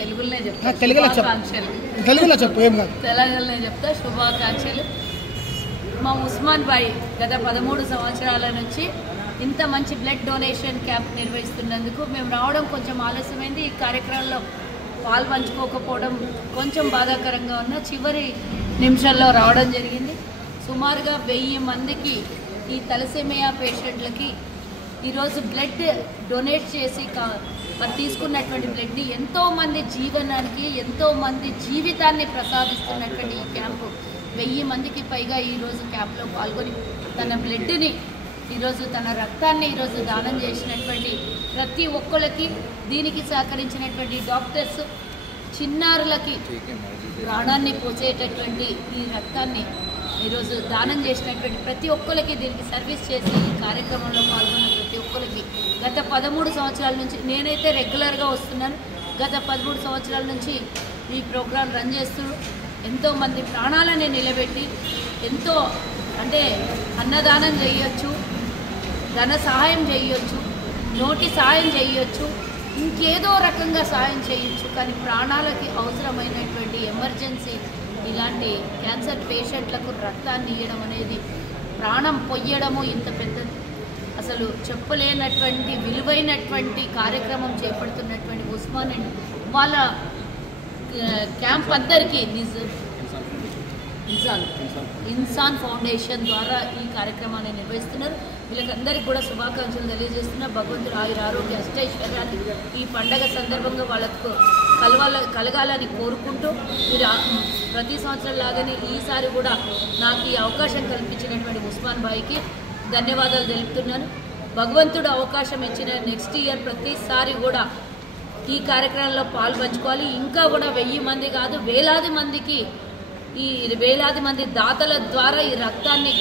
తెలుగులోనే చెప్తా, తెలంగాణలోనే చెప్తా. శుభాకాంక్షలు. మా ఉస్మాన్ భాయ్ గత 13 సంవత్సరాల నుంచి ఇంత మంచి బ్లడ్ డొనేషన్ క్యాంప్ నిర్వహిస్తున్నందుకు మేము రావడం కొంచెం ఆలస్యమైంది. ఈ కార్యక్రమంలో పాల్పంచుకోకపోవడం కొంచెం బాధాకరంగా ఉన్న చివరి నిమిషాల్లో రావడం జరిగింది. సుమారుగా 1000 మందికి ఈ తలసేమియా పేషెంట్లకి ఈరోజు బ్లడ్ డొనేట్ చేసి మరి తీసుకున్నటువంటి బ్లడ్ని ఎంతోమంది జీవనానికి ఎంతోమంది జీవితాన్ని ప్రసాదిస్తున్నటువంటి ఈ క్యాంపు 1000 మందికి పైగా ఈరోజు క్యాంప్లో పాల్గొని తన బ్లడ్ని ఈరోజు తన రక్తాన్ని ఈరోజు దానం చేసినటువంటి ప్రతి ఒక్కరికి, దీనికి సహకరించినటువంటి డాక్టర్స్, చిన్నారులకి ప్రాణాన్ని పోసేటటువంటి ఈ రక్తాన్ని ఈరోజు దానం చేసినటువంటి ప్రతి ఒక్కరికి, దీనికి సర్వీస్ చేసి ఈ కార్యక్రమంలో పాల్గొన్న ప్రతి ఒక్కరికి గత 13 సంవత్సరాల నుంచి నేనైతే రెగ్యులర్గా వస్తున్నాను. గత 13 సంవత్సరాల నుంచి ఈ ప్రోగ్రాం రన్ చేస్తూ ఎంతోమంది ప్రాణాలని నిలబెట్టి ఎంతో అంటే అన్నదానం చేయొచ్చు, ధన సహాయం చేయొచ్చు, నోటి సహాయం చేయొచ్చు, ఇంకేదో రకంగా సహాయం చేయొచ్చు. కానీ ప్రాణాలకి అవసరమైనటువంటి ఎమర్జెన్సీ ఇలాంటి క్యాన్సర్ పేషెంట్లకు రక్తాన్ని ఇవ్వడం అనేది, ప్రాణం పొయ్యడము ఇంత పెద్దది, అసలు చెప్పలేనటువంటి విలువైనటువంటి కార్యక్రమం చేపడుతున్నటువంటి ఉస్మాన్ అండ్ వాళ్ళ క్యాంప్ అందరికీ ఇన్సాన్ ఫౌండేషన్ ద్వారా ఈ కార్యక్రమాన్ని నిర్వహిస్తున్నారు. వీళ్ళకందరికీ కూడా శుభాకాంక్షలు తెలియజేస్తున్నారు. భగవంతుడు ఆయుర ఆరోగ్య అష్టైశ్వర్యాన్ని ఈ పండగ సందర్భంగా వాళ్ళకు కలగాలని కోరుకుంటూ, మీరు ప్రతి సంవత్సరం లాగానే ఈసారి కూడా నాకు ఈ అవకాశం కల్పించినటువంటి ఉస్మాన్ భాయ్కి ధన్యవాదాలు తెలుపుతున్నాను. భగవంతుడు అవకాశం ఇచ్చిన నెక్స్ట్ ఇయర్ ప్రతిసారి కూడా ఈ కార్యక్రమంలో పాల్పంచుకోవాలి. ఇంకా కూడా 1000 మంది కాదు, వేలాది మందికి, ఈ వేలాది మంది దాతల ద్వారా ఈ రక్తాన్ని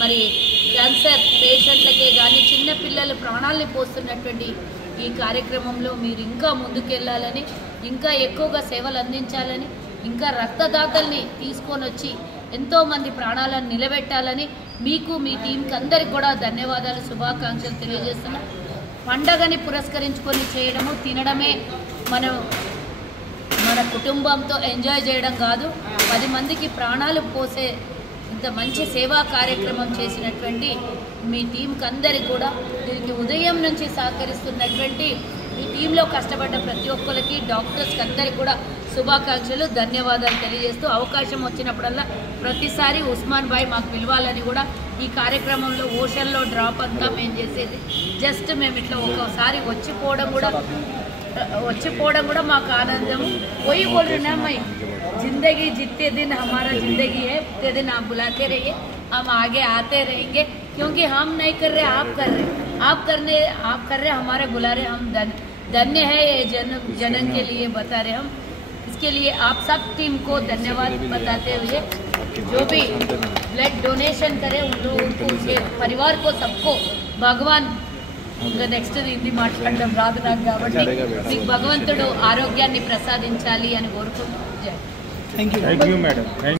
మరి క్యాన్సర్ పేషెంట్లకే కానీ చిన్నపిల్లల ప్రాణాలని పోస్తున్నటువంటి ఈ కార్యక్రమంలో మీరు ఇంకా ముందుకెళ్ళాలని, ఇంకా ఎక్కువగా సేవలు అందించాలని, ఇంకా రక్తదాతల్ని తీసుకొని వచ్చి ఎంతోమంది ప్రాణాలను నిలబెట్టాలని మీకు మీ టీంకి అందరికి కూడా ధన్యవాదాలు, శుభాకాంక్షలు తెలియజేస్తున్నాం. పండగని పురస్కరించుకొని చేయడము, తినడమే మన కుటుంబంతో ఎంజాయ్ చేయడం కాదు, 10 మందికి ప్రాణాలు పోసే ఇంత మంచి సేవా కార్యక్రమం చేసినటువంటి మీ టీంకి అందరికీ కూడా, దీనికి ఉదయం నుంచి సహకరిస్తున్నటువంటి మీ టీంలో కష్టపడ్డ ప్రతి ఒక్కరికి, డాక్టర్స్కి అందరికీ కూడా శుభాకాంక్షలు, ధన్యవాదాలు తెలియజేస్తూ, అవకాశం వచ్చినప్పుడల్లా ప్రతిసారి ఉస్మాన్ భాయ్ మాకు పిలవాలని కూడా, ఈ కార్యక్రమంలో ఓషన్లో డ్రాప్ అంతా మేము చేసేది జస్ట్ మేము ఇట్లా ఒక్కోసారి వచ్చిపోవడం కూడా మాకు ఆనందం. वही बोल रहे ना मैं, जिंदगी जितने दिन हमारा जिंदगी है उतने दिन आप बुलाते रहिए, हम आगे आते रहेंगे, क्योंकि हम नहीं कर रहे, आप कर रहे, आप कर रहे हमारे बुला रहे, हम धन्य है ये जनन के लिए बता रहे हम. इसके लिए आप सब टीम को धन्यवाद बताते हुए, जो भी ब्लड डोनेशन करे उन लोगों को, उनके परिवार को, सबको भगवान నెక్స్ట్ ఇది మాట్లాడడం రాదు నాకు కాబట్టి మీకు భగవంతుడు ఆరోగ్యాన్ని ప్రసాదించాలి అని కోరుకుంటున్నాను. Thank you madam.